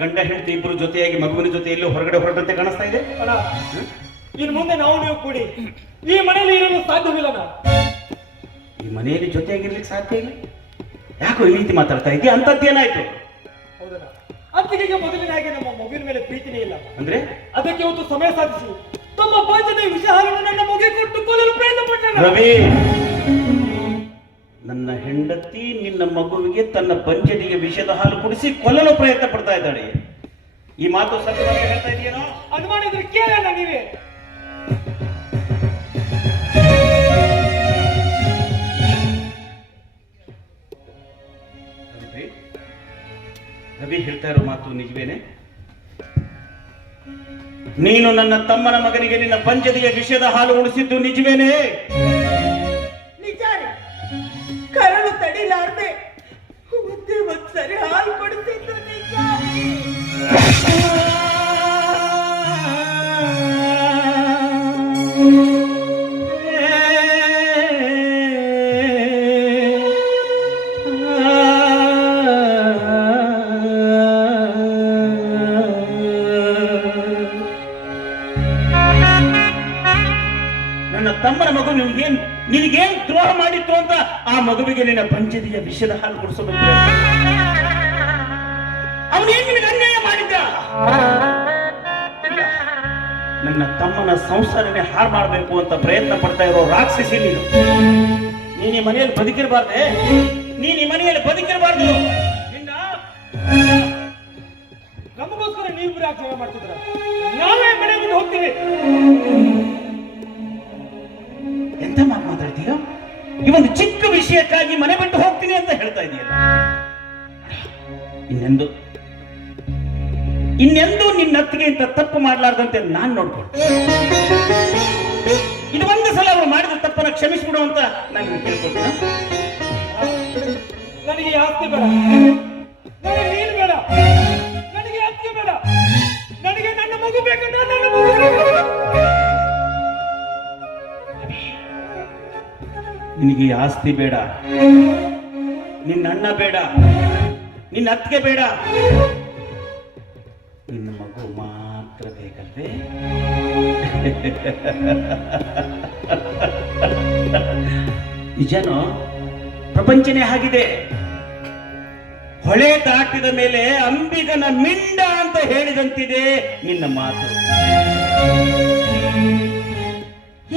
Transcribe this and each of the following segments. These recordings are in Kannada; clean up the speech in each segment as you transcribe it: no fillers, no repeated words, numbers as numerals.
ಗಂಡ ಹೆಂಡತಿ ಇಬ್ಬರು ಜೊತೆಯಾಗಿ ಮಗುವಿನ ಜೊತೆ ಎಲ್ಲೋ ಹೊರಗಡೆ ಹೊರಟಂತೆ ಕಾಣಿಸ್ತಾ ಇದೆ. ಇನ್ನು ಮುಂದೆ ನಾವು ನೀವು ಕೂಡಿ ಈ ಮನೆಯಲ್ಲಿ ಇರಲು ಸಾಧ್ಯವಿಲ್ಲ. ಈ ಮನೆಯಲ್ಲಿ ಜೊತೆಯಾಗಿರ್ಲಿಕ್ಕೆ ಸಾಧ್ಯ ಇಲ್ಲ. ಯಾಕೋ ಈ ರೀತಿ ಮಾತಾಡ್ತಾ ಇದೆಯಾ? ಅಂತದ್ದೇನಾಯ್ತು? ಹೌದಾ? ಅತ್ತಿಗೆಗೆ ಮೊದಲಿನಾಗೆ ನಮ್ಮ ಮಗುವಿನ ಮೇಲೆ ಪ್ರೀತಿನೇ ಇಲ್ಲ. ಅಂದ್ರೆ ಅದಕ್ಕೆ ಒಂದು ಸಮಯ ಸಾಧಿಸಿ ತಮ್ಮ ಪಾಂಚದ ವಿಷ ಹಾಲನ್ನು ನನ್ನ ಮಗುವಿಗೆ ಕೊಟ್ಟು ಕೊಲ್ಲಲು ಪ್ರಯತ್ನ ಪಟ್ಟರು. ರವಿ, ನನ್ನ ಹೆಂಡತಿ ನಿನ್ನ ಮಗುವಿಗೆ ತನ್ನ ಪಂಚದಿಗೆ ವಿಷದ ಹಾಲು ಕುಡಿಸಿ ಕೊಲ್ಲಲು ಪ್ರಯತ್ನ ಪಡ್ತಾ ಇದ್ದಾಳೆ. ಈ ಮಾತು ಸತ್ಯವಾಗಿ ಹೇಳ್ತಾ ಇದೆಯೇನೋ? ಅನುಮಾನ ಇದ್ರೆ ಕೇಳಲ್ಲ ನೀವೇ. ರವಿ ಹೇಳ್ತಾ ಇರೋ ಮಾತು ನಿಜವೇನೆ? ನೀನು ನನ್ನ ತಮ್ಮನ ಮಗನಿಗೆ ನಿನ್ನ ಪಂಚದಿಗೆ ವಿಷದ ಹಾಲು ಉಣಿಸಿದ್ದು ನಿಜವೇನೆ? ನಿಜಾನೇ. ಕರಳು ತಡಿಲಾರ್ದೆ ಒಂದೇ ಒಂದ್ಸರಿ ಹಾಲು ಕೊಡ್ತಿದ್ದು ನಿಜಾನೇ. ತಮ್ಮನ ಮಗು ನಿನಗೇನ್ ದ್ರೋಹ ಮಾಡಿತ್ತು ಅಂತ ಆ ಮಗುವಿಗೆ ನಿನ್ನ ಪಂಚದಿಯ ವಿಷದ ಹಾಲು ಕೊಡಿಸಬೇಕು. ಅವನೇನು ನಿನಗೆ ಅನ್ಯಾಯ ಮಾಡಿದ್ದ? ನನ್ನ ತಮ್ಮನ ಸಂಸಾರನೇ ಹಾಳು ಮಾಡಬೇಕು ಅಂತ ಪ್ರಯತ್ನ ಪಡ್ತಾ ಇರೋ ರಾಕ್ಷಸಿ ನೀನು. ನೀನು ಈ ಮನೆಯಲ್ಲಿ ಬದುಕಿರಬಾರ್ದೆ. ನೀನು ಈ ಮನೆಯಲ್ಲಿ ಬದುಕಿರಬಾರ್ದು. ನಮಗೋಸ್ಕರ ನೀವು ಯಾಕೆ ಸೇವೆ ಮಾಡ್ತಿದ್ರ? ನಾವೇ ಮನೆ ಬಿಟ್ಟು ಹೋಗ್ತೀವಿ. ಎಂತ ಮಾತಾಡ್ತೀಯ? ಈ ಒಂದು ಚಿಕ್ಕ ವಿಷಯಕ್ಕಾಗಿ ಮನೆ ಬಿಟ್ಟು ಹೋಗ್ತೀನಿ ಅಂತ ಹೇಳ್ತಾ ಇದೆಯಲ್ಲ. ಇನ್ನೆಂದು ನಿನ್ನ ಅತ್ತಿಗೆ ಅಂತ ತಪ್ಪು ಮಾಡಲಾರ್ದಂತೆ ನಾನು ನೋಡ್ಕೊಳ್ತೀನಿ. ಇದು ಒಂದು ಸಲ ಅವರು ಮಾಡಿದ ತಪ್ಪನ್ನ ಕ್ಷಮಿಸ್ಬಿಡು ಅಂತ ನಾನು ಕೇಳ್ಕೊಳ್ತೀನಿ. ನನಗೆ ಆಸ್ತಿ ಬೇಡ, ನನಗೆ ನೀನು ಬೇಡ, ನನಗೆ ಅತ್ತಿಗೆ ಬೇಡ, ನನಗೆ ನನ್ನ ಮಗು ಬೇಕು. ನನ್ನ ಮಗು ನಿನಗೆ ಆಸ್ತಿ ಬೇಡ, ನಿನ್ನ ಅಣ್ಣ ಬೇಡ, ನಿನ್ನ ಅತ್ತಿಗೆ ಬೇಡ, ನಿನ್ನ ಮಗು ಮಾತ್ರ ಬೇಕಲ್ವೇ? ನಿಜನೋ? ಪ್ರಪಂಚನೇ ಆಗಿದೆ. ಹೊಳೆ ದಾಟಿದ ಮೇಲೆ ಅಂಬಿಗನ ಮಿಂಡ ಅಂತ ಹೇಳಿದಂತಿದೆ ನಿನ್ನ ಮಾತು.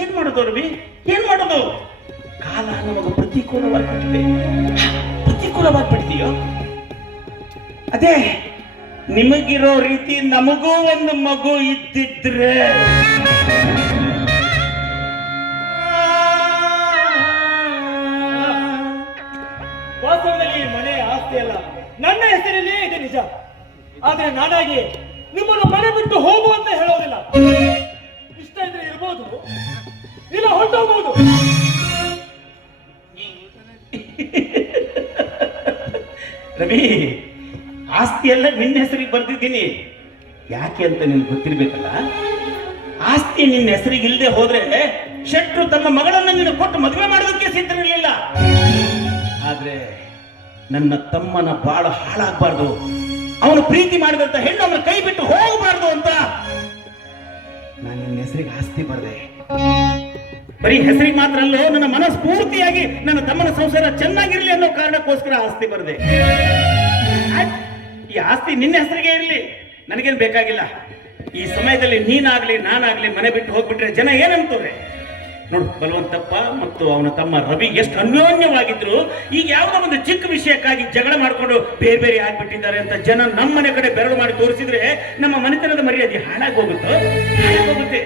ಏನ್ ಮಾಡೋದು ರವಿ? ಏನ್ ಮಾಡೋದು? ಕಾಲ ನಮಗ ಪ್ರತಿಕೂಲವಾಗಿಬಿಟ್ಟಿದೆಯೋ? ಅದೇ ನಿಮಗಿರೋ ರೀತಿ ನಮಗೂ ಒಂದು ಮಗು ಇದ್ದಿದ್ರೆ. ವಾಸ್ತವದಲ್ಲಿ ಈ ಮನೆ ಆಸ್ತಿ ಅಲ್ಲ, ನನ್ನ ಹೆಸರಲ್ಲಿ ಇದೆ ನಿಜ. ಆದ್ರೆ ನಾನಾಗಿ ನಿಮ್ಮನ್ನು ಮನೆ ಬಿಟ್ಟು ಹೋಗು ಅಂತ ಹೇಳೋದಿಲ್ಲ. ಇಷ್ಟ ಇದ್ರೆ ಇರ್ಬೋದು, ಇಲ್ಲ ಹೊರಟೋಗ್ಬೋದು. ರವಿ, ಆಸ್ತಿ ಎಲ್ಲ ನಿನ್ನ ಹೆಸರಿಗೆ ಬರ್ತಿದ್ದೀನಿ. ಯಾಕೆ ಅಂತ ನಿನ್ಗೆ ಗೊತ್ತಿರ್ಬೇಕಲ್ಲ. ಆಸ್ತಿ ನಿನ್ನ ಹೆಸರಿಗೆ ಇಲ್ಲದೆ ಹೋದ್ರೆ ಶೆಟ್ರು ತಮ್ಮ ಮಗಳನ್ನ ನಿನ್ನ ಕೊಟ್ಟು ಮದುವೆ ಮಾಡೋದಕ್ಕೆ ಸಿದ್ಧರಿರಲಿಲ್ಲ. ಆದ್ರೆ ನನ್ನ ತಮ್ಮನ ಬಾಳ ಹಾಳಾಗಬಾರ್ದು, ಅವನು ಪ್ರೀತಿ ಮಾಡಿದಂತ ಹೆಣ್ಣು ಅವನ ಕೈ ಬಿಟ್ಟು ಹೋಗಬಾರ್ದು ಅಂತ ನಾನು ನಿನ್ನ ಹೆಸರಿಗೆ ಆಸ್ತಿ ಬರ್ದೆ. ಬರೀ ಹೆಸರಿಗೆ ಮಾತ್ರ ಅಲ್ಲೋ, ನನ್ನ ಮನಸ್ಫೂರ್ತಿಯಾಗಿ ನನ್ನ ತಮ್ಮನ ಸಂಸಾರ ಚೆನ್ನಾಗಿರ್ಲಿ ಅನ್ನೋ ಕಾರಣಕ್ಕೋಸ್ಕರ ಆಸ್ತಿ ಬರ್ದೆ. ಈ ಆಸ್ತಿ ನಿನ್ನ ಹೆಸರಿಗೆ ಇರಲಿ, ನನಗೇನು ಬೇಕಾಗಿಲ್ಲ. ಈ ಸಮಯದಲ್ಲಿ ನೀನಾಗ್ಲಿ ನಾನಾಗ್ಲಿ ಮನೆ ಬಿಟ್ಟು ಹೋಗ್ಬಿಟ್ರೆ ಜನ ಏನಂತವ್ರೆ? ನೋಡು, ಬಲವಂತಪ್ಪ ಮತ್ತು ಅವನ ತಮ್ಮ ರವಿ ಎಷ್ಟು ಅನ್ಯೋನ್ಯವಾಗಿದ್ರು, ಈಗ ಯಾವುದೋ ಒಂದು ಚಿಕ್ಕ ವಿಷಯಕ್ಕಾಗಿ ಜಗಳ ಮಾಡಿಕೊಂಡು ಬೇರೆ ಬೇರೆ ಆಗ್ಬಿಟ್ಟಿದ್ದಾರೆ ಅಂತ ಜನ ನಮ್ಮನೆ ಕಡೆ ಬೆರಳು ಮಾಡಿ ತೋರಿಸಿದ್ರೆ ನಮ್ಮ ಮನೆತನದ ಮರ್ಯಾದೆ ಹಾಳಾಗೋಗುತ್ತೆ.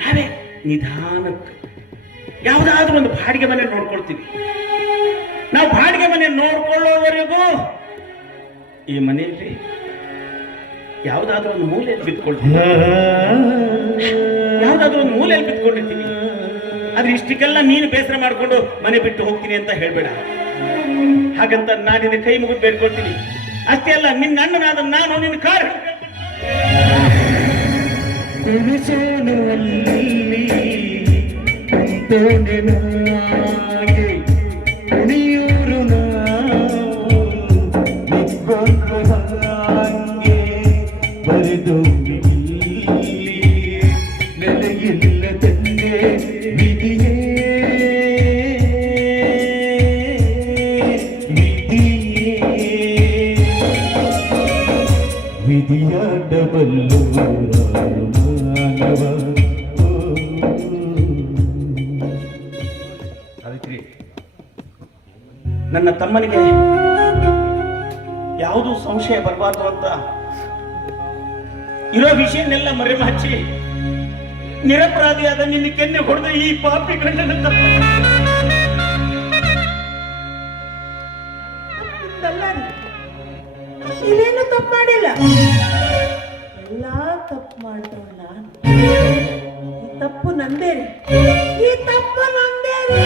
ನಾವೇ ನಿಧಾನಕ್ಕೆ ಯಾವುದಾದ್ರೂ ಒಂದು ಬಾಡಿಗೆ ಮನೆ ನೋಡ್ಕೊಳ್ತೀವಿ. ನಾವು ಬಾಡಿಗೆ ಮನೆ ನೋಡ್ಕೊಳ್ಳೋವರೆಗೂ ಈ ಮನೆಯಲ್ಲಿ ಯಾವುದಾದ್ರೂ ಒಂದು ಮೂಲೆಯಲ್ಲಿ ಬಿತ್ಕೊಳ್ತೀವಿ, ಯಾವುದಾದ್ರೂ ಒಂದು ಮೂಲೆಯಲ್ಲಿ ಬಿತ್ಕೊಂಡಿರ್ತೀವಿ. ಆದ್ರೆ ಇಷ್ಟಕ್ಕೆಲ್ಲ ನೀನು ಬೇಸರ ಮಾಡಿಕೊಂಡು ಮನೆ ಬಿಟ್ಟು ಹೋಗ್ತೀನಿ ಅಂತ ಹೇಳ್ಬೇಡ. ಹಾಗಂತ ನಾನಿನ ಕೈ ಮುಗಿದು ಬೇಡ್ಕೊಳ್ತೀನಿ. ಅಷ್ಟೇ ಅಲ್ಲ, ನಿನ್ನ ಅಣ್ಣನಾದ ನಾನು ನಿನ್ನ ಕಾರ್ ಕುಣಿಯೂರು ನನ್ನ ತಮ್ಮನಿಗೆ ಯಾವುದೂ ಸಂಶಯ ಬರಬಾರ್ದು ಅಂತ ಇರೋ ವಿಷಯನೆಲ್ಲ ಮರೆಮಾಚಿ ನಿರಪರಾಧಿಯಾದ ನಿನ್ನ ಕೆನ್ನೆ ಹೊಡೆದ ಈ ಪಾಪಿ ಗಂಡನ ತಪ್ಪ ನೀವೇನು ತಪ್ಪು ಮಾಡಿಲ್ಲ, ಎಲ್ಲಾ ತಪ್ಪು ಮಾಡಿದ್ರು ನಾನು. ಈ ತಪ್ಪು ನಂದೇ ರೀ, ಈ ತಪ್ಪು ನಂದೇ ರೀ.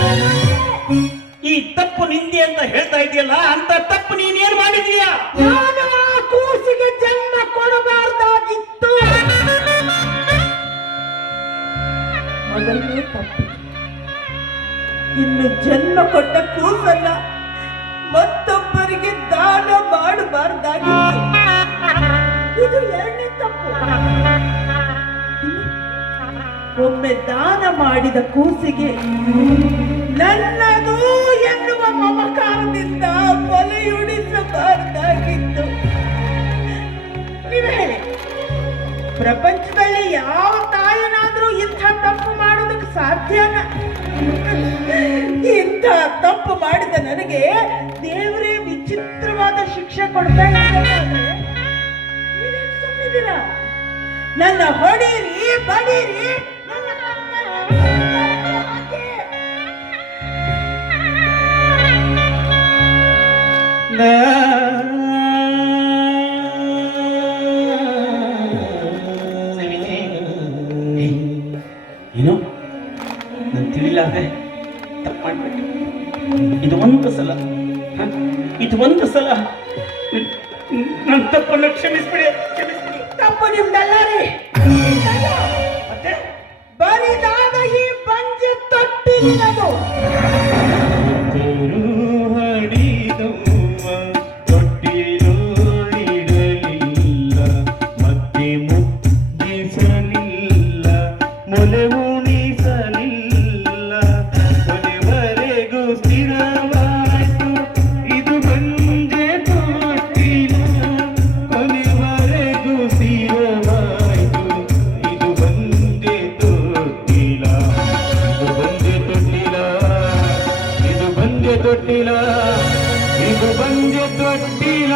ಈ ತಪ್ಪು ನಿಂದೆ ಅಂತ ಹೇಳ್ತಾ ಇದೆಯಲ್ಲ, ಅಂತ ತಪ್ಪು ನೀನೇನ್ ಮಾಡಿದೀಯ? ನಾನು ಆ ಕೂಸಿಗೆ ಜನ್ಮ ಕೊಡಬಾರ್ದಾಗಿತ್ತು. ಮೊದಲನೇ ತಪ್ಪು. ಇನ್ನು ಜನ್ಮ ಕೊಟ್ಟ ಕೂಸಲ್ಲ ಮತ್ತೊಬ್ಬರಿಗೆ ದಾನ ಮಾಡಬಾರ್ದಾಗಿತ್ತು. ಇದು ಎರಡನೇ ತಪ್ಪು. ಒಮ್ಮೆ ದಾನ ಮಾಡಿದ ಕೂಸಿಗೆ ನನ್ನದು ಎನ್ನುವ ಮಮಕಾರದಿಂದ ಬಲೆಯುಡಿಸಬಾರ್ದಾಗಿತ್ತು. ನೀವೇ ಹೇಳಿ, ಪ್ರಪಂಚದಲ್ಲಿ ಯಾವ ತಾಯಿನಾದ್ರೂ ಇಂಥ ತಪ್ಪು ಮಾಡೋದಕ್ಕೆ ಸಾಧ್ಯನ? ಇಂಥ ತಪ್ಪು ಮಾಡಿದ ನನಗೆ ದೇವರೇ ವಿಚಿತ್ರವಾದ ಶಿಕ್ಷೆ ಕೊಡ್ತಾ ಇದ್ದಾನೆ. ನೀವೇನ್ ಸುಮ್ಮನಿದ್ದೀರಾ? ನನ್ನ ಹೊಡೀರಿ, ಬಡೀರಿ, ನನ್ನ ಹಾಕಿ. ಏನು ನಾನು ತಿಳಿಲಾರ್ದೆ ತಪ್ಪು ಮಾಡ್ಬಿಟ್ಟೆ. ಇದು ಒಂದು ಸಲ, ಇದು ಒಂದು ಸಲ ನನ್ನ ತಪ್ಪನ್ನು ಕ್ಷಮಿಸ್ಬಿಡಿ, ಕ್ಷಮಿಸ್ಬಿಡಿ. ತಪ್ಪು ನಿಮ್ದಲ್ಲ ರೀ, ಮತ್ತೆ ಬರಿದಾದ ಈ ಬಂಜೆ ತೊಟ್ಟಿನದು. ತೊಟ್ಟಿಲ ಇದು ಬಂದೆ ತೊಟ್ಟಿಲ